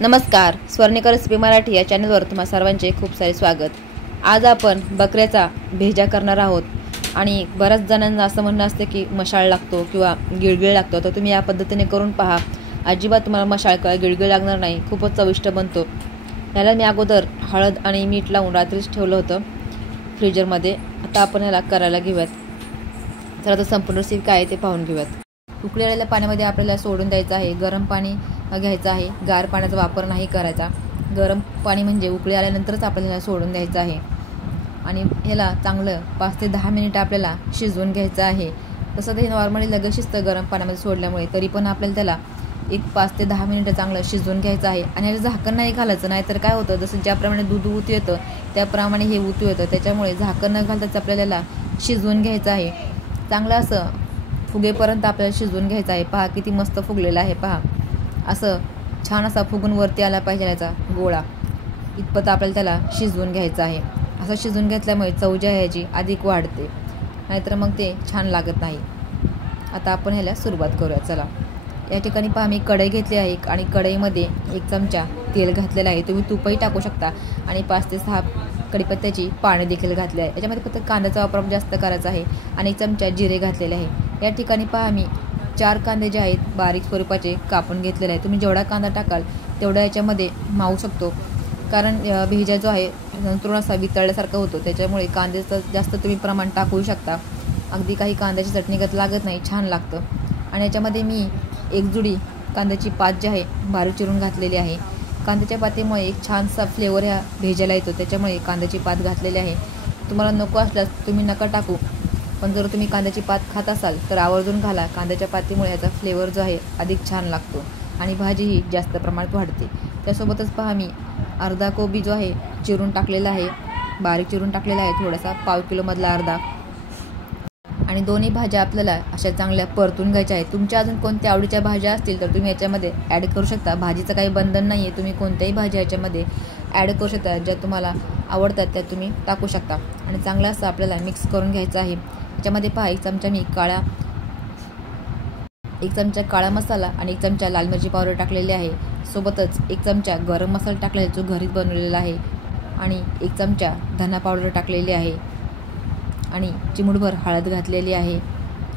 नमस्कार, स्वर्णिका रेसिपी मराठी या चॅनलवर तुम्हा सर्वांचे खूप सारे स्वागत। आज आपण बकऱ्याचा भेजा करणार आहोत आणि बऱ्याच जणांना असं म्हणणं असते की मशाळ लागतो किंवा गिळगिळ लागतो, तर तुम्ही या पद्धतीने करून पहा। अजिबात तुम्हाला मशाळ किंवा गिळगिळ लागणार नाही, खूपच चविष्ट बनतो। याला मी अगोदर हळद आणि मीठ लावून रात्रीच ठेवलं होतं फ्रीजरमध्ये। आता आपण याला करायला घेऊयात। तर आता संपूर्ण रेसिपी काय आहे ते पाहून घेऊयात। उकळी आलेल्या पाण्यामध्ये आपल्याला सोडून द्यायचं आहे। गरम पाणी घ्यायचं आहे, गार पाण्याचा वापर नाही करायचा। गरम पाणी म्हणजे उकळी आल्यानंतरच आपल्याला सोडून द्यायचं आहे आणि ह्याला चांगलं 5 ते 10 मिनिट आपल्याला शिजवून घ्यायचं आहे। तसं ते नॉर्मली लगेच शिजतं गरम पाण्यामध्ये सोडल्यामुळे, तरी पण आपल्याला त्याला 5 ते 10 मिनिटं चांगलं शिजवून घ्यायचं आहे। आणि ह्याला झाकण नाही घालायचं, नाहीतर काय होतं, जसं ज्याप्रमाणे दूध उतू येतं त्याप्रमाणे हे उतू येतं, त्याच्यामुळे झाकण न घालताच आपल्याला शिजवून घ्यायचं आहे। चांगलं असं फुगेपर्यंत आपल्याला शिजवून घ्यायचं आहे। पहा किती मस्त फुगलेला आहे, पहा असं छान असा फुगून वरती आला पाहिजे याचा गोळा, इतपत आपल्याला त्याला शिजवून घ्यायचं आहे। असं शिजवून घेतल्यामुळे चव जी आहे याची अधिक वाढते, नाहीतर मग ते छान लागत नाही। आता आपण ह्याला सुरुवात करूया, चला। या ठिकाणी पहा मी कढई घेतली आहे आणि कढईमध्ये 1 चमचा तेल घातलेला आहे। तुम्ही तूपही टाकू शकता आणि 5 ते 6 कढीपत्त्याची पाने देखील घातली आहे। याच्यामध्ये फक्त कांद्याचा वापर जास्त करायचा आहे आणि 1 चमचा जिरे घातलेले आहे। या ठिकाणी पहा मी 4 कांदे जे आहेत बारीक स्वरूपाचे कापून घेतलेले आहे। तुम्ही जेवढा कांदा टाकाल तेवढा याच्यामध्ये मावू शकतो, कारण भेजा जो आहे नंतर असा वितळल्यासारखा होतो, त्याच्यामुळे कांद्याचं जास्त तुम्ही प्रमाण टाकू शकता। अगदी काही कांद्याची चटणी लागत नाही, छान लागतं। आणि याच्यामध्ये मी 1 जुडी कांद्याची पात जी आहे बारीक चिरून घातलेली आहे। कांद्याच्या पातीमुळे एक छानसा फ्लेवर ह्या भेजाला येतो, त्याच्यामुळे कांद्याची पात घातलेली आहे। तुम्हाला नको असल्यास तुम्ही नका टाकू, पण जर तुम्ही कांद्याची पात खात असाल तर आवर्जून घाला। कांद्याच्या पातीमुळे याचा फ्लेवर जो आहे अधिक छान लागतो आणि भाजीही जास्त प्रमाणात वाढते। त्यासोबतच पहा मी अर्धा कोबी जो आहे चिरून टाकलेला आहे, बारीक चिरून टाकलेला आहे, थोडासा 1/2 किलोमधला अर्धा। आणि दोन्ही भाज्या आपल्याला अशा चांगल्या परतून घ्यायच्या आहेत। तुमच्या अजून कोणत्या आवडीच्या भाज्या असतील तर तुम्ही याच्यामध्ये ॲड करू शकता। भाजीचं काही बंधन नाही आहे, तुम्ही कोणत्याही भाज्या याच्यामध्ये ॲड करू शकता, ज्या तुम्हाला आवडतात त्या तुम्ही टाकू शकता। आणि चांगलं असं आपल्याला मिक्स करून घ्यायचं आहे। याच्यामध्ये पहा 1 चमचा मी 1 चमचा काळा मसाला आणि 1 चमचा लाल मिरची पावडर टाकलेली आहे। सोबतच 1 चमचा गरम मसाला टाकलेला जो घरीच बनवलेला आहे आणि 1 चमचा धना पावडर टाकलेली आहे आणि चिमूटभर हळद घातलेली आहे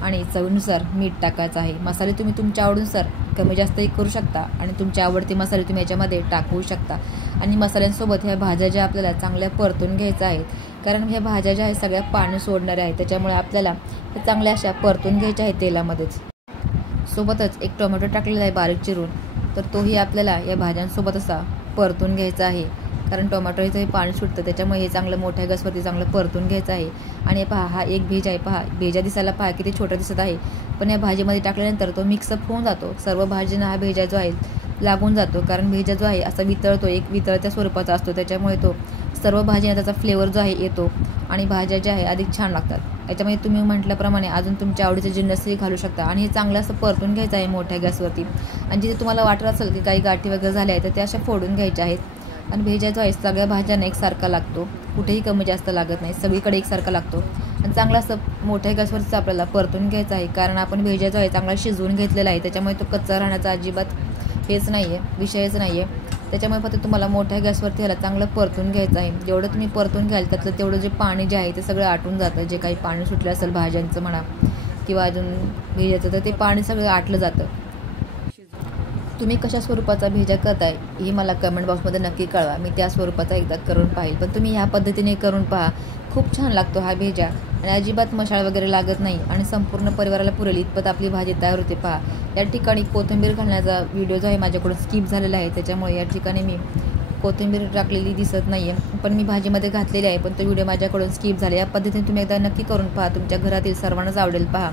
आणि चवीनुसार मीठ टाकायचं आहे। मसाले तुम्ही तुमच्या आवडीनुसार कमी जास्तही करू शकता आणि तुमच्या आवडते मसाले तुम्ही याच्यामध्ये टाकू शकता। आणि मसाल्यांसोबत ह्या भाज्या ज्या आपल्याला चांगल्या परतून घ्यायच्या आहेत, कारण ह्या भाज्या ज्या आहेत सगळ्या पाणी सोडणाऱ्या आहेत, त्याच्यामुळे आपल्याला चांगल्या अशा परतून घ्यायच्या आहेत तेलामध्येच। सोबतच 1 टोमॅटो टाकलेला आहे बारीक चिरून, तर तोही आपल्याला या भाज्यांसोबत असा परतून घ्यायचा आहे, कारण टोमॅटोचं पाणी सुटतं, त्याच्यामुळे हे चांगलं मोठ्या गॅसवरती चांगलं परतून घ्यायचं आहे। आणि पहा हा एक भेजा आहे, पहा भेजा दिसायला पहा किती छोटा दिसत आहे, पण या भाजीमध्ये टाकल्यानंतर तो मिक्सअप होऊन जातो, सर्व भाजींना हा भेजा जो आहे लागून जातो। कारण भेजा जो आहे असा वितळतो, एक वितळत्या स्वरूपाचा असतो, त्याच्यामुळे तो सर्व भाजींना त्याचा फ्लेवर जो आहे येतो आणि भाज्या ज्या आहे अधिक छान लागतात। याच्यामध्ये तुम्ही म्हटल्याप्रमाणे अजून तुमच्या आवडीचे जिन्नसही घालू शकता आणि हे चांगलं असं परतून घ्यायचं आहे मोठ्या गॅसवरती। आणि जिथे तुम्हाला वाटत असेल की काही गाठी वगैरे झाल्या आहेत तर त्या अशा फोडून घ्यायच्या आहेत। आणि भेजा जो आहे सगळ्या भाज्यांना एकसारखा लागतो, कुठेही कमी जास्त लागत नाही, सगळीकडे एकसारखा लागतो। आणि चांगला असं मोठ्या गॅसवरच आपल्याला परतून घ्यायचं आहे, कारण आपण भेजा जो आहे चांगला शिजवून घेतलेला आहे, त्याच्यामुळे तो कच्चा राहण्याचा अजिबात हेच नाही आहे, विषयच नाही आहे। त्याच्यामुळे फक्त तुम्हाला मोठ्या गॅसवरती ह्याला चांगलं परतून घ्यायचं आहे। जेवढं तुम्ही परतून घ्याल त्यातलं तेवढं जे पाणी जे आहे ते सगळं आटून जातं, जे काही पाणी सुटलं असेल भाज्यांचं म्हणा किंवा अजून भेजाचं, तर ते पाणी सगळं आटलं जातं। तुम्ही कशा स्वरूपाचा भेजा करताय हे मला कमेंट बॉक्समध्ये नक्की कळवा, मी त्या स्वरूपाचा एकदा करून पाहिल। पण तुम्ही ह्या पद्धतीने करून पहा, खूप छान लागतो हा भेजा आणि अजिबात मशाळ वगैरे लागत नाही आणि संपूर्ण परिवाराला पुरेल इतपत आपली भाजी तयार होते। पहा या ठिकाणी कोथिंबीर घालण्याचा व्हिडिओ जो आहे माझ्याकडून स्किप झालेला आहे, त्याच्यामुळे या ठिकाणी मी कोथिंबीर टाकलेली दिसत नाही आहे, पण मी भाजीमध्ये घातलेली आहे, पण तो व्हिडिओ माझ्याकडून स्किप झाला। या पद्धतीने तुम्ही एकदा नक्की करून पहा, तुमच्या घरातील सर्वांनाच आवडेल। पहा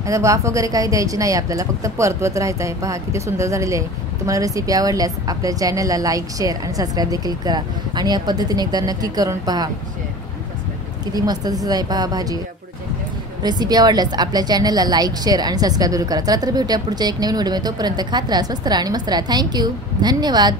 आता वाफ वगैरे काही द्यायची नाही आपल्याला, फक्त परतवत राहायचं आहे। पहा किती सुंदर झालेली आहे। तुम्हाला रेसिपी आवडल्यास आपल्या चॅनलला लाईक, शेअर आणि सबस्क्राईब देखील करा आणि या पद्धतीने एकदा नक्की करून पहा, किती मस्त दिसत आहे पहा भाजी। रेसिपी आवडल्यास आपल्या चॅनलला लाईक, शेअर आणि सबस्क्राईब करा। चला तर भेटूया पुढच्या एक नवीन व्हिडिओ, तोपर्यंत खात राहा, स्वस्त राहा आणि मस्त राहा। थँक्यू, धन्यवाद।